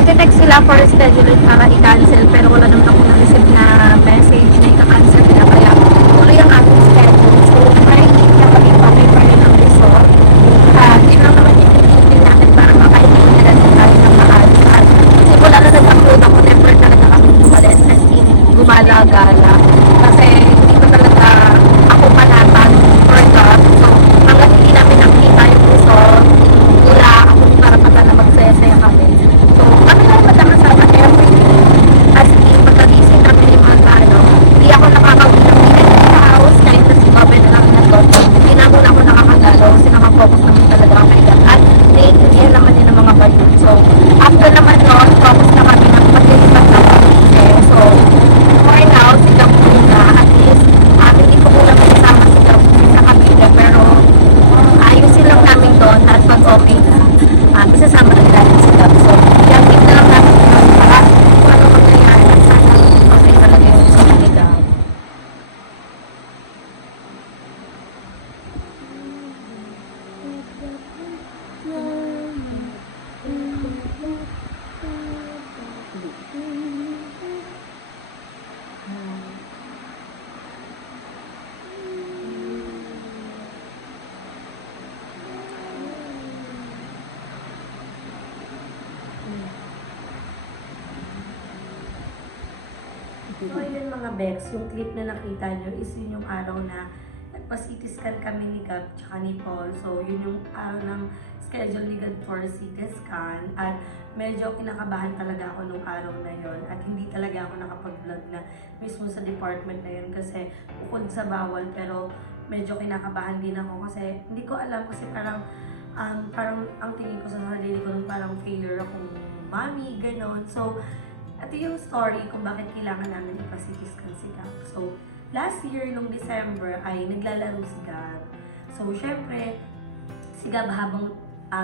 Magte-text sila for scheduling para i-cancel pero wala naman ako na-receive na message na i-cancel nila kaya tuloy ang ating schedule. So, Friday na kami pa rin ng resort. Yun lang naman yung pinipin natin para makainin na natin tayo ng maayos. Kasi wala na nag-upload ako, never talaga kami umalis as in gumala-gala. Kasi hindi ko talaga ako panatag for that. So, hanggang hindi namin nakita yung resort, wala akong karapatan na magsaya-saya kami. So, kami lang magkakasama every day. As in, pagkagising namin yung mga hindi ako nakakawin ng minute sa house, kahit na si Bobby na lang nandun. Hindi na ako nakakagalaw kasi nakafocus naman talaga ako kay God. At naiintindihan naman din ng mga bagay. So, after naman nun, focus na kami ng paglilipat na kami. So, for now, si Gab muna. At least, hindi ko muna masasama si Gab sa kapila. Pero, ayusin lang namin doon at pag okay na, isasama na natin si Gab. So, yan, keep na lang natin para kung ano mangyayari at sana okay talaga yung sa ni Gab. So ayun mga Bex, yung clip na nakita nyo is yun yung araw na nagpa-CT scan kami ni Gab tsaka ni Paul. So yun yung araw ng schedule ni Gab for CT scan at medyo kinakabahan talaga ako nung araw na yon at hindi talaga ako nakapag-vlog na mismo sa department na yun kasi bukod sa bawal pero medyo kinakabahan din ako kasi hindi ko alam kasi parang ang tingin ko sa sarili ko nung parang failure akong mommy, ganon. So ito yung story kung bakit kailangan namin ipa-CT scan si Gab. So, last year, nung December, ay naglalaro si Gab. So, syempre, si Gab habang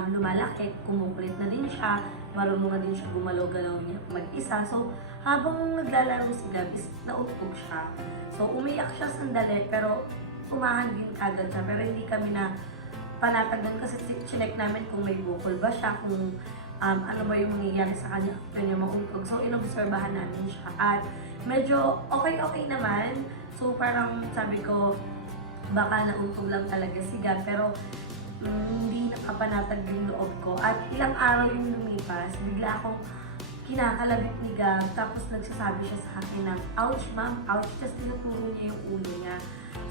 lumalaki, kumukulit na din siya, marunong na din siya gumalaw-galaw niya mag-isa. So, habang naglalaro si Gab, is nauntog siya. So, umiyak siya sandali, pero umahan din kagad siya. Pero hindi kami na panatag doon kasi chinek namin kung may bukol ba siya, kung ano ba yung mangyayari sa kanya after niya mauntog. So, inobserbahan namin siya. At medyo okay naman. So, parang sabi ko, baka nauntog lang talaga si Gab. Pero, hindi nakapanatag yung loob ko. At ilang araw yung lumipas, bigla akong kinakalabit ni Gab. Tapos, nagsasabi siya sa akin ng, ouch ma'am, ouch. Tapos, tinuturo niya yung ulo niya.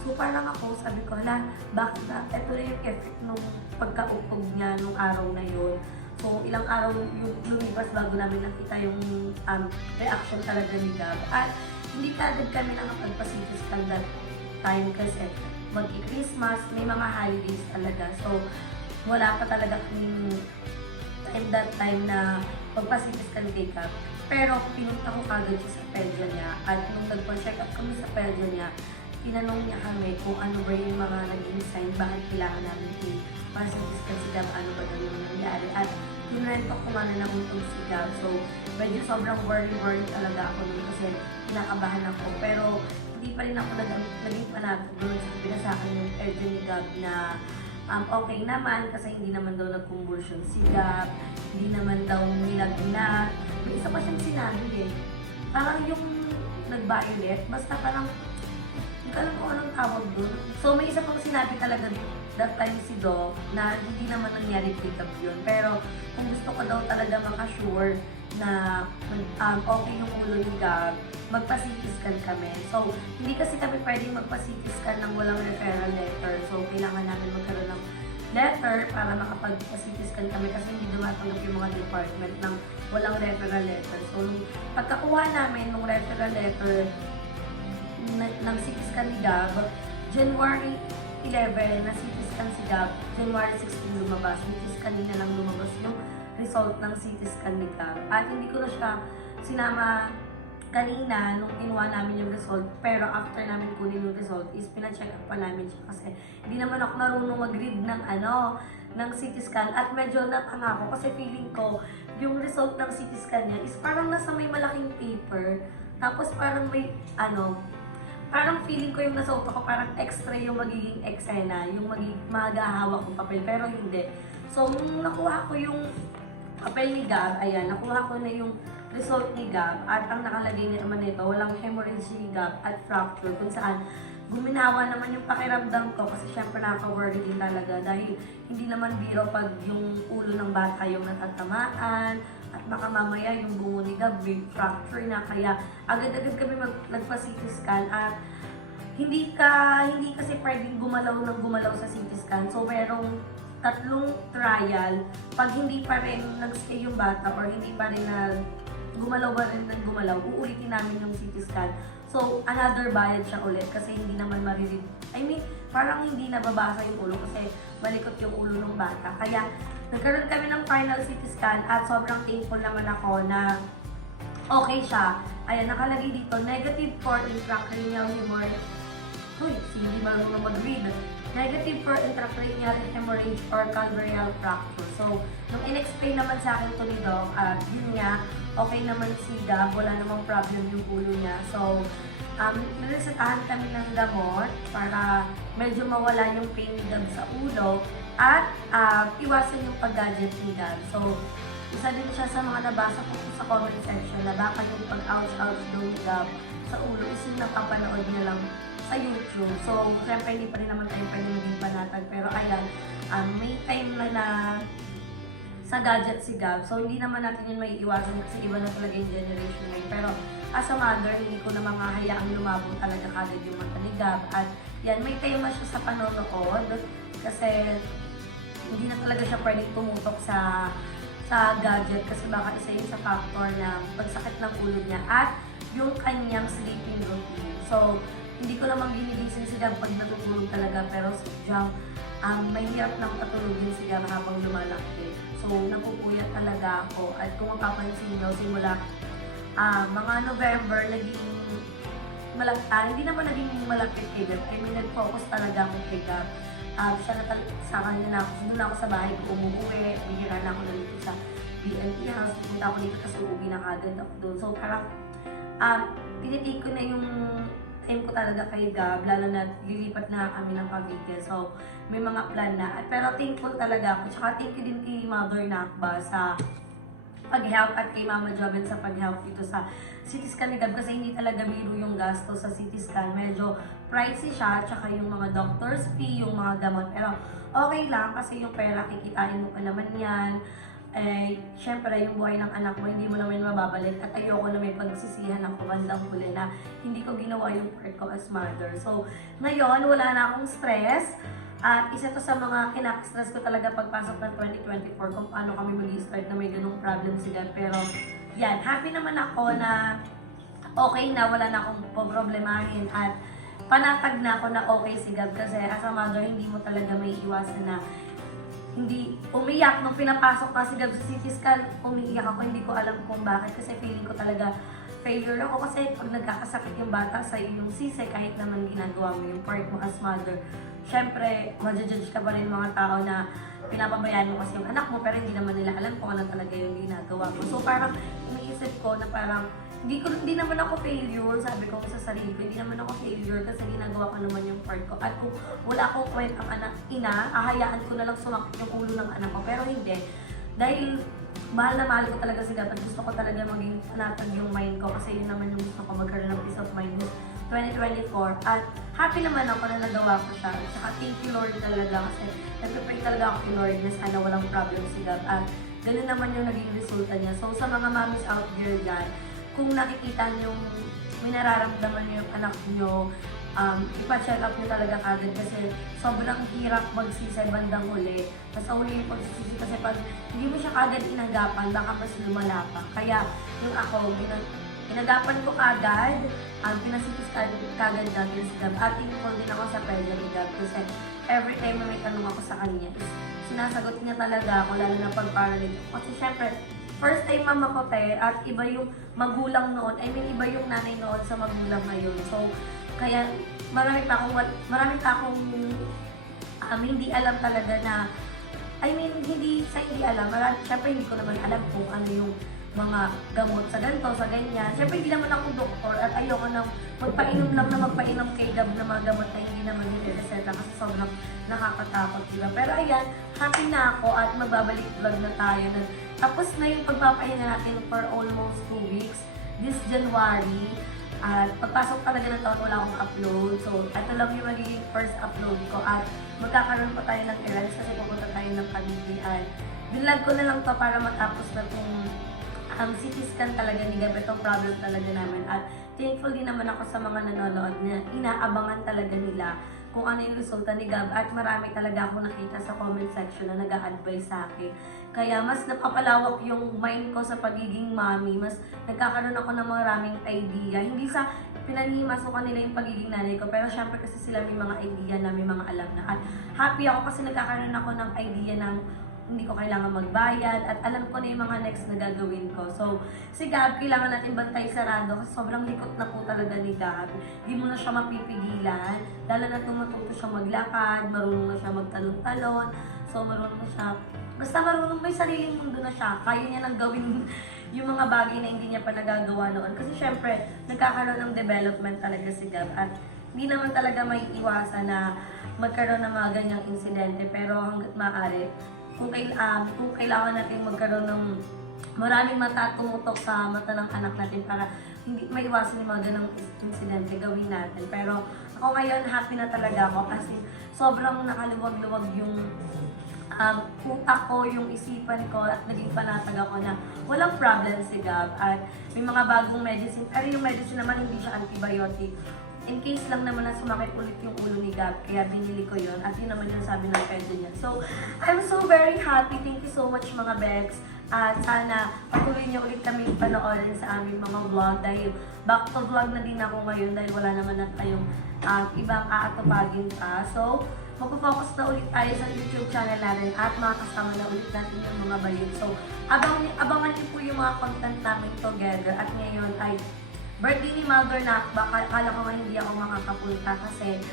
So, parang ako, sabi ko, hala, bakit na? Ito na yung effect nung pagkaupog niya nung araw na yun. So, ilang araw yung lumipas bago namin nakita yung reaction talaga ni Gab. At hindi kagad kami nakapagpa-CT scan that time kasi mag-Christmas, may mga holidays talaga. So, wala pa talaga kaming time that time na magpa-CT scan kay Gab. Pero, pinunta ko kagad siya sa pedya niya. At nung nagpa-check up kami sa pedya niya, tinanong niya kami kung ano ba yung mga naging sign, bakit kailangan namin i-CT scan si Gab, ano ba daw yung nangyari. At kinrento ko man na nauntog si Gab. So, medyo sobrang worry talaga ako nun kasi kinakabahan ako. Pero, hindi pa rin ako naging panatag doon. Sabi na sa akin yung edge ni Gab na okay naman kasi hindi naman daw nag-convulsion si Gab. Hindi naman daw nilagnat. May isa pa siyang sinabi eh. Parang yung nag-violet, basta parang hindi ko alam kung anong tawag doon. So, may isa pang sinabi talaga that time si Doc na hindi naman nangyari pick up yun. Pero kung gusto ko daw talaga makasure na okay yung ulo ni Gab, magpa-CT scan kami. So, hindi kasi kami pwedeng magpa-CT scan ng walang referral letter. So, kailangan namin magkaroon ng letter para makapag-CT scan kami kasi hindi dumatanggap yung mga department ng walang referral letter. So, nung pagkakuha namin ng referral letter ng CT scan ni Gab, January 11 na CT scan si Gab, January 16 lumabas, which is kanina lang lumabas yung result ng CT scan ni Gab. At hindi ko na siya sinama kanina nung kinuha namin yung result, pero after namin kunin yung result is pina-check up pa namin siya kasi hindi naman ako marunong mag-read ng CT scan at medyo natanga ako kasi feeling ko yung result ng CT scan niya is parang nasa may malaking paper, tapos parang may parang feeling ko yung nasa utak ko parang extra yung magiging eksena, yung magahawak kong papel, pero hindi. So, nung nakuha ko yung papel ni Gab, ayan, nakuha ko na yung result ni Gab at ang nakalagay naman nito, walang hemorrhage si Gab at fracture kung saan guminawa naman yung pakiramdam ko kasi syempre nakaka-worry din talaga dahil hindi naman biro pag yung ulo ng bata yung natatamaan at baka mamaya yung bungo ni Gab may fracture na kaya agad-agad kami nagpa-CT scan at hindi kasi pwedeng gumalaw ng gumalaw sa CT scan. So merong 3 trial, pag hindi pa rin nag-stay yung bata or hindi pa rin gumalaw uulitin namin yung CT scan. So, another bayad siya ulit kasi hindi naman parang hindi nababasa yung ulo kasi malikot yung ulo ng bata. Kaya, nagkaroon kami ng final CT scan at sobrang thankful naman ako na okay siya. Ayan, nakalagay dito, negative for intracranial hemorrhage. Hindi marunong mag-read. Negative for intracranial hemorrhage or calvareal fracture. So, nung in-explain naman sa akin ito ni Doc, yun nga, okay naman si Gab, wala namang problem yung ulo niya. So, niresetahan kami ng gamot para medyo mawala yung pain ni Gab sa ulo at iwasan yung pag-gadget ni Gab. So, isa din siya sa mga nabasa ko sa comment section na baka yung pag-ouch-ouch daw ni Gab sa ulo is yung napapanood niya lang sa YouTube. So, syempre hindi pa rin naman tayo pwede maging panatag. Pero ayan, may time na sa gadget si Gab. So, hindi naman natin yun maiiwasan kasi iba na talaga yung generation ngayon. Pero, as a mother, hindi ko na mga hayaang lumabo talaga kagad yung mata ni Gab. At yan, may tema siya sa panonood kasi hindi na talaga siya pwedeng tumutok sa gadget kasi baka isa yun sa factor ng pagsakit ng ulo niya at yung kanyang sleeping routine. So, hindi ko namang ginigising si Gab pag natutulog talaga pero sadyang may hirap nang patulogin si Gab habang lumalaki. So, napupuyat talaga ako. At kung mapapansin nyo, simula mga November, naging hindi naman naging malapit kay Gab. I mean, nag-focus talaga ako kay Gab. Siya sa kanya na ako. Doon ako sa bahay ko umuwi. Bihira na ako na dito sa BNT house. Punta ako dito kasi uuwi na kagad ako doon. So, parang tinitake ko na yung time ko talaga kay Gab, lalo na lilipat na kami ng Cavite. So, may mga plan na. Pero thankful talaga ako. Tsaka thank you din kay Mother Nakba sa pag-help at kay Mama Joven sa pag-help dito sa CT scan ni Gab kasi hindi talaga biro yung gasto sa CT scan. Medyo pricey siya, tsaka yung mga doctor's fee, yung mga gamot. Pero okay lang kasi yung pera, kikitain mo pa naman yan. Syempre, yung buhay ng anak mo, hindi mo naman mababalik at ayoko na may pagsisihan ako bandang huli na hindi ko ginawa yung part ko as mother. So, ngayon, wala na akong stress at isa to sa mga kinak-stress ko talaga pagpasok ng 2024 kung paano kami mag-start na may ganung problem si Gab. Pero, yan, happy naman ako na okay na, wala na akong problemahin at panatag na ako na okay si Gab kasi as a mother, hindi mo talaga may iwasan na hindi umiyak nung pinapasok na si Gab sa CT scan, umiiyak ako, hindi ko alam kung bakit kasi feeling ko talaga failure ako kasi pag nagkakasakit yung bata sa yung sisi kahit naman ginagawa mo yung part mo as mother, syempre ma-judge ka pa rin mga tao na pinapabayaan mo kasi yung anak mo pero hindi naman nila alam kung ano talaga yung ginagawa mo. So parang iniisip ko na parang hindi naman ako failure, sabi ko sa sarili ko, hindi naman ako failure kasi ginagawa ko naman yung part ko. At kung wala akong kwentang ina, ahayaan ko na lang sumakit yung ulo ng anak ko. Pero hindi, dahil mahal na mahal ko talaga si Gab at gusto ko talaga maging panatag yung mind ko kasi yun naman yung gusto ko magkaroon ng peace of mind this 2024. At happy naman ako na nagawa ko siya. At saka thank you Lord talaga kasi nagpipray talaga ako kay Lord na sana walang problem si Gab. At ganun naman yung naging resulta niya. So sa mga mommies out there dyan, kung nakikita nyo may nararamdaman nyo yung anak nyo, ipa-check up nyo talaga agad kasi sobrang hirap magsisi bandang huli. Mas huli yung pagsisisi kasi pag hindi mo siya agad inagapan, baka mas lumala pa. Kaya yung ako, inagapan ko agad, pinasitis kagad namin si Gab. At thankful din ako sa pwede ni Gab kasi every time na may tanong ako sa kanya, sinasagot niya talaga ako, lalo na pag-paralig. Kasi syempre, first time mama ko at iba yung magulang noon, iba yung nanay noon sa magulang ngayon. So, kaya marami pa akong hindi alam talaga na, hindi alam, syempre hindi ko naman alam kung ano yung mga gamot sa ganito, sa ganyan. Siyempre, hindi naman ako doktor at ayoko nang magpainom lang na magpainom kay Gab ng mga gamot na hindi naman nire-reseta kasi sobrang nakakatakot, diba? Pero ayan, happy na ako at magbabalik vlog na tayo. Tapos na yung pagpapahinga natin for almost 2 weeks. This January, at pagpasok talaga ng taon, wala akong upload. So, ito lang yung magiging first upload ko. At magkakaroon pa tayo ng errands kasi pupunta tayo ng Cavite. At binlog ko na lang to para matapos na itong CT scan talaga ni Gab. Itong problem talaga namin. At thankful din naman ako sa mga nanonood na inaabangan talaga nila kung ano yung resulta ni Gab. At marami talaga ako nakita sa comment section na nag-a-advise sa akin. Kaya mas napapalawak yung mind ko sa pagiging mommy. Mas nagkakaroon ako ng maraming idea. Hindi sa pinanhihimas ko nila yung pagiging nanay ko. Pero syempre kasi sila may mga idea na, may mga alam na. At happy ako kasi nagkakaroon ako ng idea ng hindi ko kailangan magbayad at alam ko na yung mga next na gagawin ko. So, si Gab, kailangan natin bantay sarado kasi sobrang likot na po talaga ni Gab. Hindi mo na siya mapipigilan. Lalo na tumatuto siya maglakad, marunong na siya magtalon-talon. So, marunong na siya. Basta marunong, may sariling mundo na siya. Kaya niya nang gawin yung mga bagay na hindi niya pa nagagawa noon. Kasi syempre, nagkakaroon ng development talaga si Gab. At hindi naman talaga may iwasan na magkaroon ng mga ganyang insidente. Pero hanggat maaari, kung kailangan natin magkaroon ng maraming mata at tumutok sa mata ng anak natin para hindi maiwasan yung mga ganong insidente, gawin natin. Pero ako ngayon, happy na talaga ako kasi sobrang nakaluwag-luwag yung utak ko, yung isipan ko at naging panatag ako na walang problem si Gab at may mga bagong medicine. Pero yung medicine naman hindi siya antibiotic. In case lang naman na sumakit ulit yung ulo ni Gab, kaya binili ko yun. At yun naman yung sabi ng pwede niya. So, I'm so very happy. Thank you so much mga Bex. At sana patuloy niyo ulit kami panoorin sa aming mga vlog dahil back to vlog na din ako ngayon dahil wala naman na tayong ibang aatupagin pa. So, magpo-focus na ulit tayo sa YouTube channel natin at makakasama na ulit natin yung mga bayot. So, abangan niyo po yung mga content namin together. At ngayon ay birthday ni Mother na kala ko nga hindi ako makakapunta kasi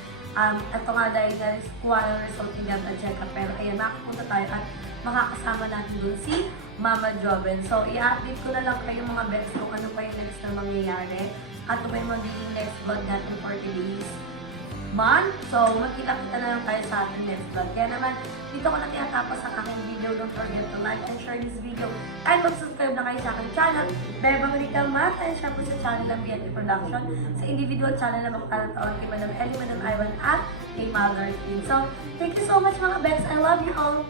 ito nga dahil quarter result ni Gab at check-up. Pero ayan, makapunta tayo at makakasama natin dun si Mama Joven. So, i-update ko na lang kayo mga bets kung ano pa yung next na mangyayari at ano pa yung magiging next vlog natin for today's month. So, magkita-kita na lang tayo sa ating next vlog. Kaya naman, dito ko na tinatapos ang aking video. Don't forget to like and share this video. And mag-subscribe na kayo sa aking channel, Bebang Rical Mat, and siya po sa channel ng BNT Production, sa individual channel na magtalatawag kay Madam Ellie, Madam Ivan, at kay Mother Queen. So, thank you so much mga Bex. I love you all.